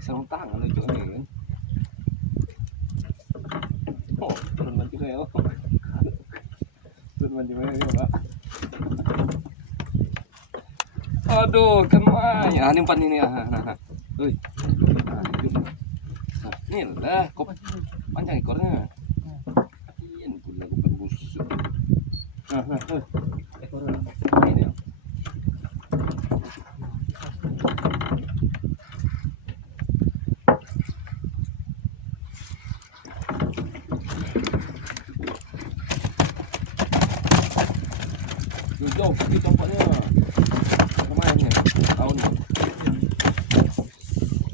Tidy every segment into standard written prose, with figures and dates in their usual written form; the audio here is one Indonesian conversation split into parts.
Sarung tangan lucu nih kan. Oh, turun mancing ya. Turun mancing ya, Pak. Aduh, kemana? Ya, ini umpan ini ya. Nah. Wih. Nah, ini lah, kok panjang ekornya. Ini pula bukan busuk. Nah. Ekornya. Ini ya. Jauh, kita tempatnya lumayan ya, tahun ini.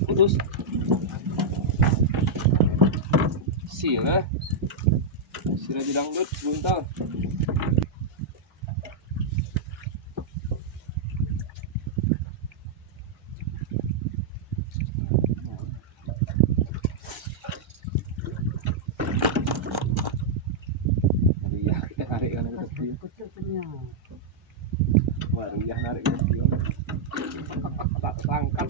Putus. Sila dangdut sebentar. Riah kita narik kan itu. Wah, riah narik itu. Tak terangkat.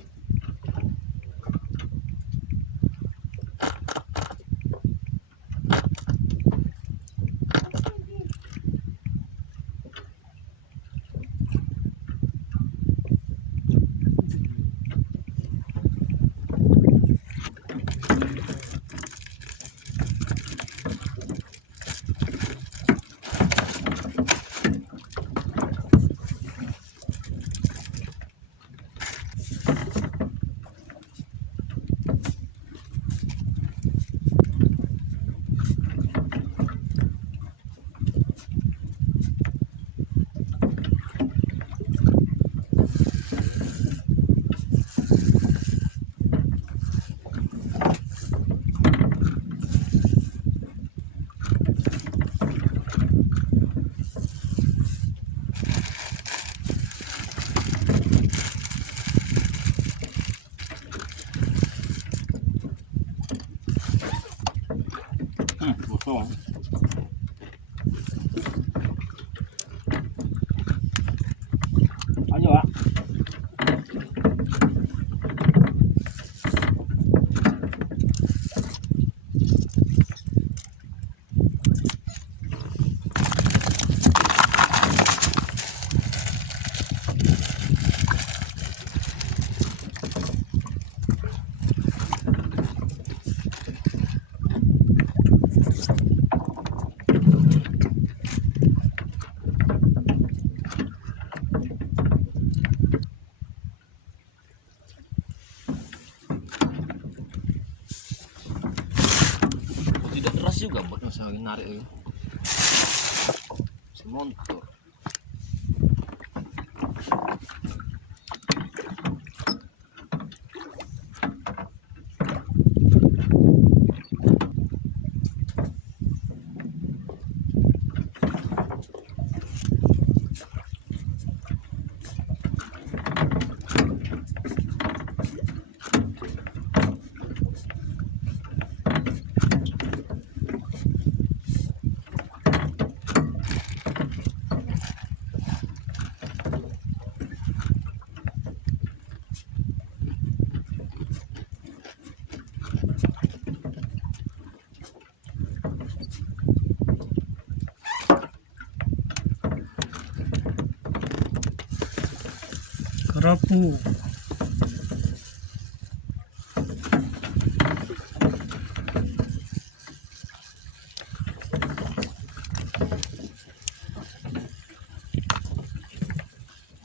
Kosong. Ayo, Pak. Tidak deras juga buat masalah narik itu. Semontor. Kerapu.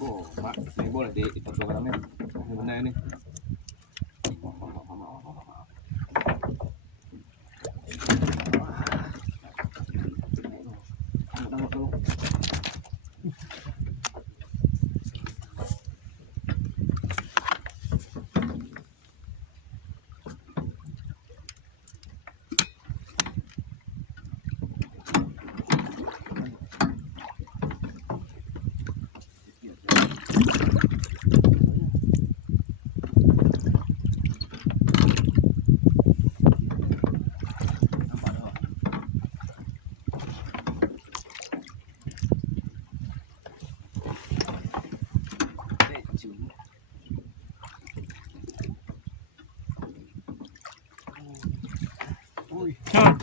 Oh, Mak, ini boleh di programnya. Ini benar ini.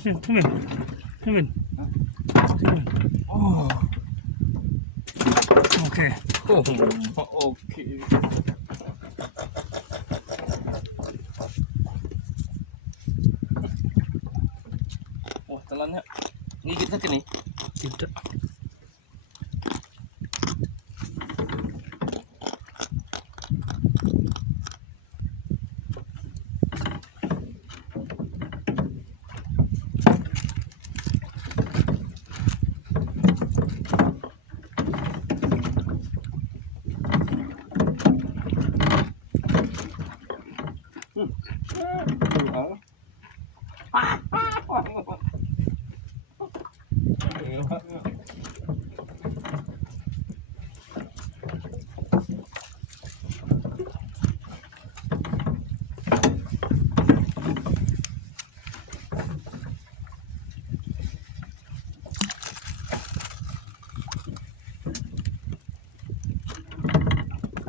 Sini. Sini. Sini. Oh. Oke. Oh, oke. Wah, telannya gigit sakit nih. Tidak.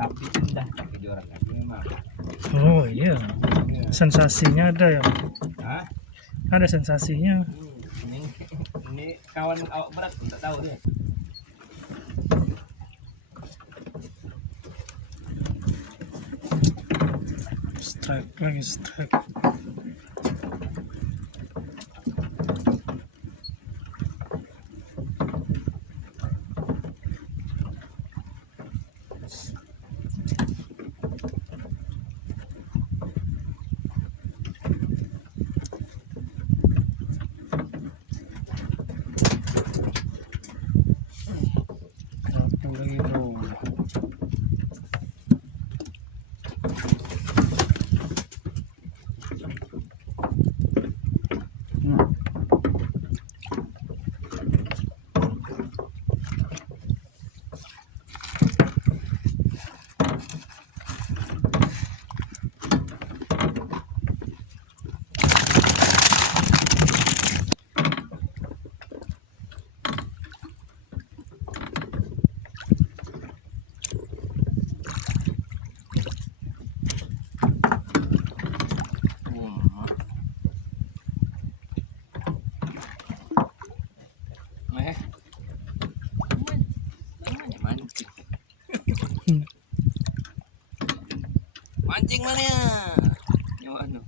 Tapi indah kejuaraan lagi memang. Oh iya. Sensasinya ada ya. Hah? Ada sensasinya. Ini kawan awak berat tak tahu deh. Strike lagi strike. Satu lagi bro. Mancing. Mancing mana ya? Yang anu.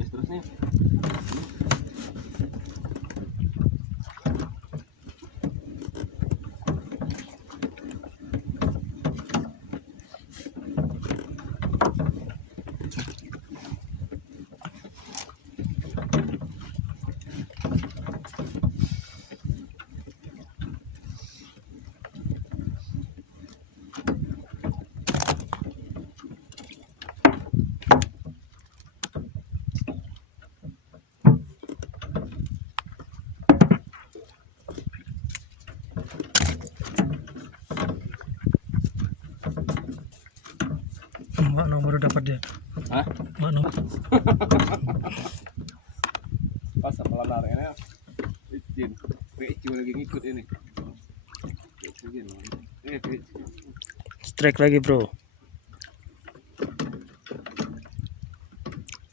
habis terus nih. Mak nomor dapat dia. Hah? Mak nomor. Pas pelan ini izin. PJ lagi ngikut ini. Strike lagi bro.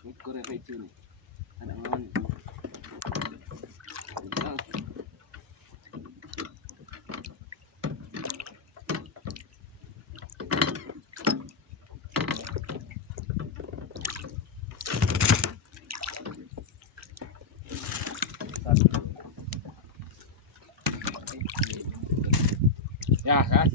Ngikut ya PJ ini. Anak lawan. Ya kan?